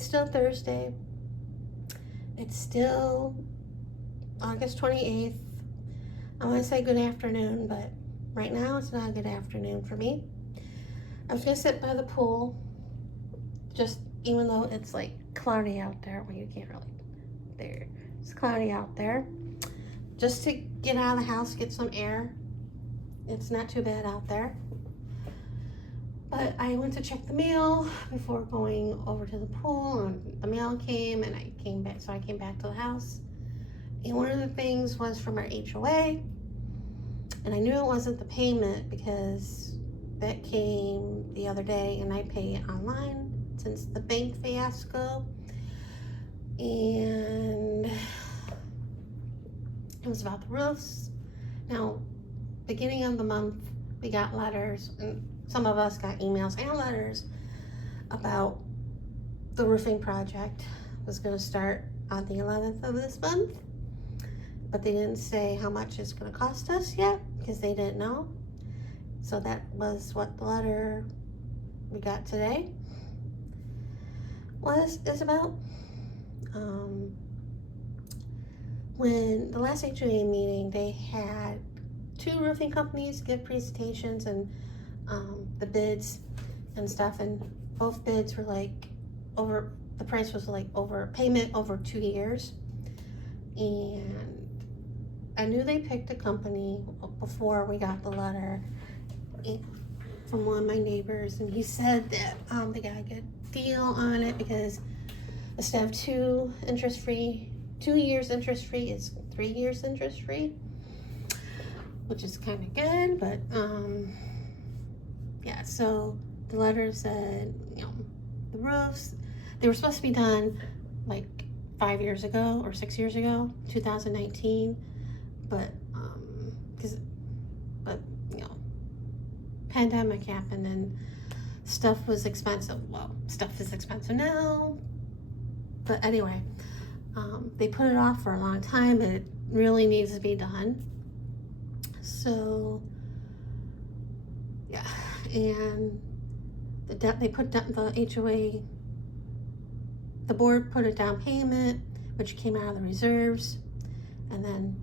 It's still Thursday. It's still August 28th. I want to say good afternoon, but right now it's not a good afternoon for me. I was going to sit by the pool, just even though it's like cloudy out there. Well, you can't really. There. It's cloudy out there. Just to get out of the house, get some air. It's not too bad out there. But I went to check the mail before going over to the pool, and the mail came, and I came back. So I came back to the house, and one of the things was from our HOA, and I knew it wasn't the payment because that came the other day, and I pay it online since the bank fiasco, and it was about the roofs. Now, beginning of the month, we got letters, and some of us got emails and letters about the roofing project. It was going to start on the 11th of this month, but they didn't say how much it's going to cost us yet because they didn't know. So that was what the letter we got today is about. When the last HOA meeting, they had 2 roofing companies give presentations and the bids and stuff, and both bids were like over, the price was like over payment over 2 years. And I knew they picked a company before we got the letter from one of my neighbors, and he said that they got a good deal on it because instead of 2 years interest free, it's 3 years interest free, which is kind of good. But yeah, so the letter said, the roofs, they were supposed to be done like 5 years ago or 6 years ago, 2019, but pandemic happened and stuff was expensive. Well, stuff is expensive now, but anyway, they put it off for a long time, but it really needs to be done. So yeah, and they put down the HOA, the board put a down payment, which came out of the reserves, and then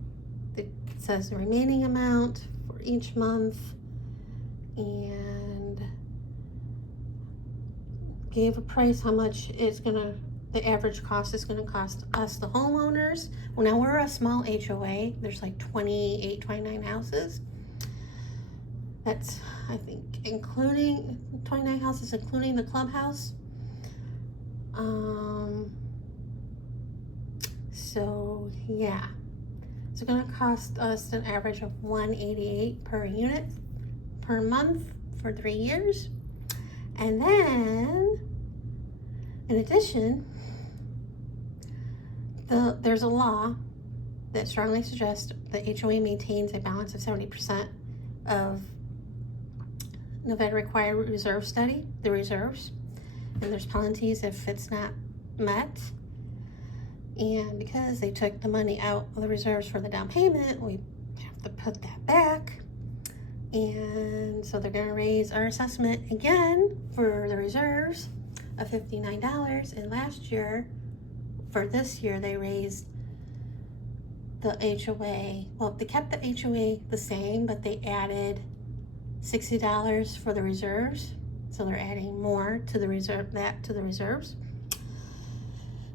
it says the remaining amount for each month, and gave a price how much the average cost is gonna cost us, the homeowners. Well, now we're a small HOA. There's like 29 houses. That's, I think, including 29 houses, including the clubhouse. So yeah, it's gonna cost us an average of $188 per unit per month for 3 years. And then, in addition, there's a law that strongly suggests the HOA maintains a balance of 70% of Nevada required reserve study, the reserves, and there's penalties if it's not met. And because they took the money out of the reserves for the down payment, we have to put that back. And so they're going to raise our assessment again for the reserves of $59. And last year, for this year, they raised the HOA. Well, they kept the HOA the same, but they added $60 for the reserves. So they're adding more to the reserve, to the reserves.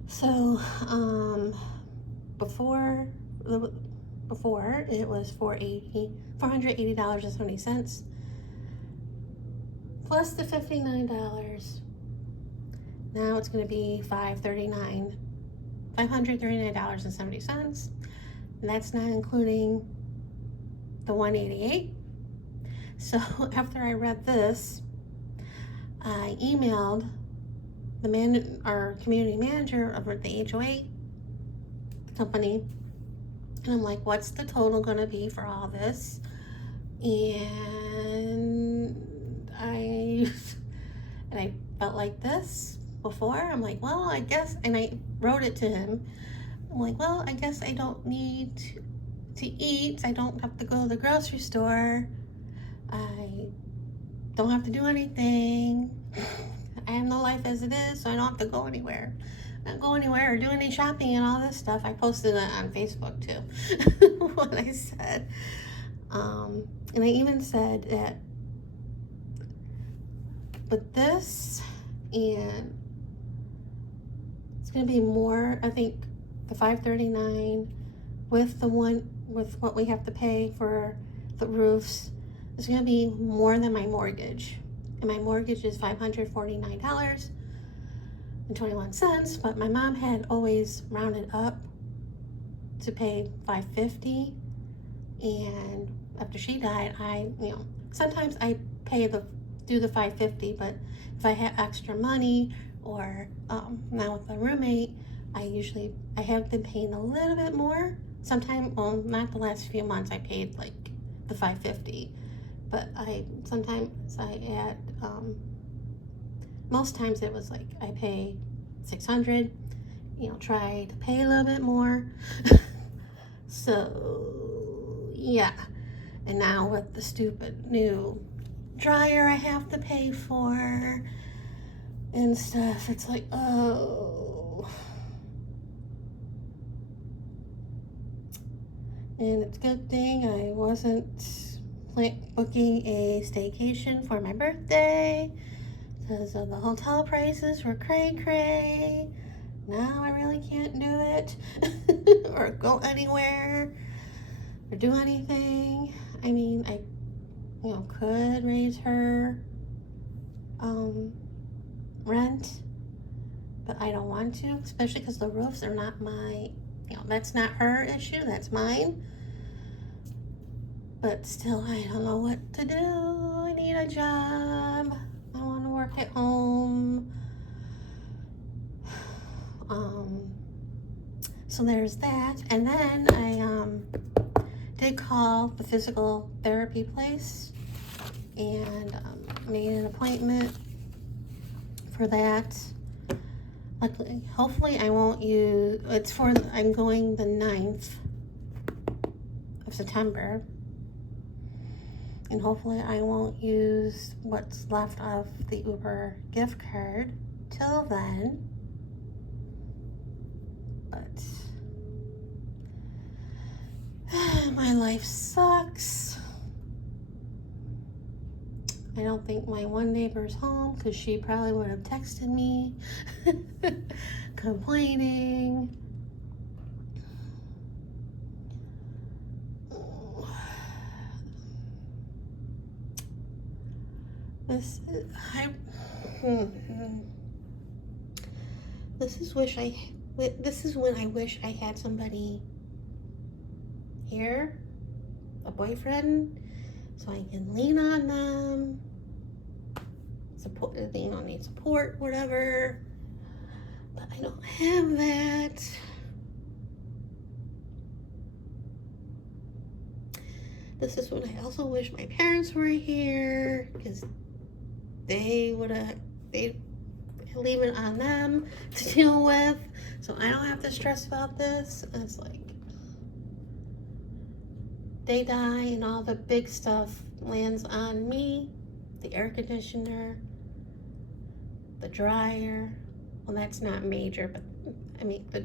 So before it was $480.70 plus the $59. Now it's going to be $539.70, and that's not including the $188. So after I read this, I emailed our community manager of the HOA company, and I'm like, what's the total gonna be for all this? And I felt like this before. I'm like, well, I guess, and I wrote it to him. I'm like, well, I guess I don't need to eat. I don't have to go to the grocery store. I don't have to do anything. I I have no life as it is, so I don't have to go anywhere. Not go anywhere or do any shopping and all this stuff. I posted it on Facebook too, what I said. And I even said that with this, and it's gonna be more, I think the $539 with the one, with what we have to pay for the roofs, is gonna be more than my mortgage. And my mortgage is $549.21, but my mom had always rounded up to pay $550, and after she died, sometimes I do the $550, but if I have extra money, or now with my roommate, I have been paying a little bit more. Sometimes, well, not the last few months, I paid like the $550, but sometimes I add, most times it was like I pay $600, try to pay a little bit more. So yeah, and now with the stupid new dryer I have to pay for and stuff, it's like, oh. And it's a good thing I wasn't booking a staycation for my birthday, because of the hotel prices were cray. Now I really can't do it or go anywhere or do anything. I mean, I could raise her rent, but I don't want to, especially because the roofs are not that's not her issue, that's mine. But still, I don't know what to do. I need a job. I want to work at home. So there's that. And then I did call the physical therapy place and made an appointment for that. Luckily, hopefully I won't use, I'm going the 9th of September. And hopefully I won't use what's left of the Uber gift card till then. But my life sucks. I don't think my one neighbor's home, because she probably would have texted me complaining. This is when I wish I had somebody here, a boyfriend, so I can lean on them, need support, whatever. But I don't have that. This is when I also wish my parents were here, because they'd leave it on them to deal with, so I don't have to stress about this. It's like they die and all the big stuff lands on me. The air conditioner, the dryer, well, that's not major, but I mean the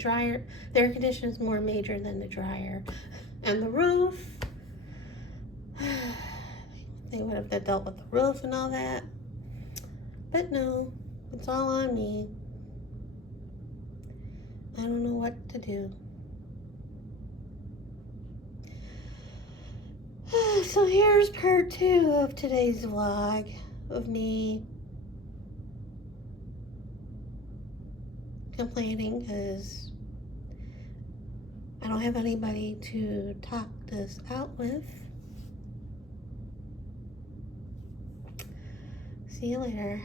air conditioner is more major than the dryer. And the roof, they would have dealt with the roof and all that, but no, it's all on me. I don't know what to do. So here's part 2 of today's vlog of me complaining because I don't have anybody to talk this out with. See you later.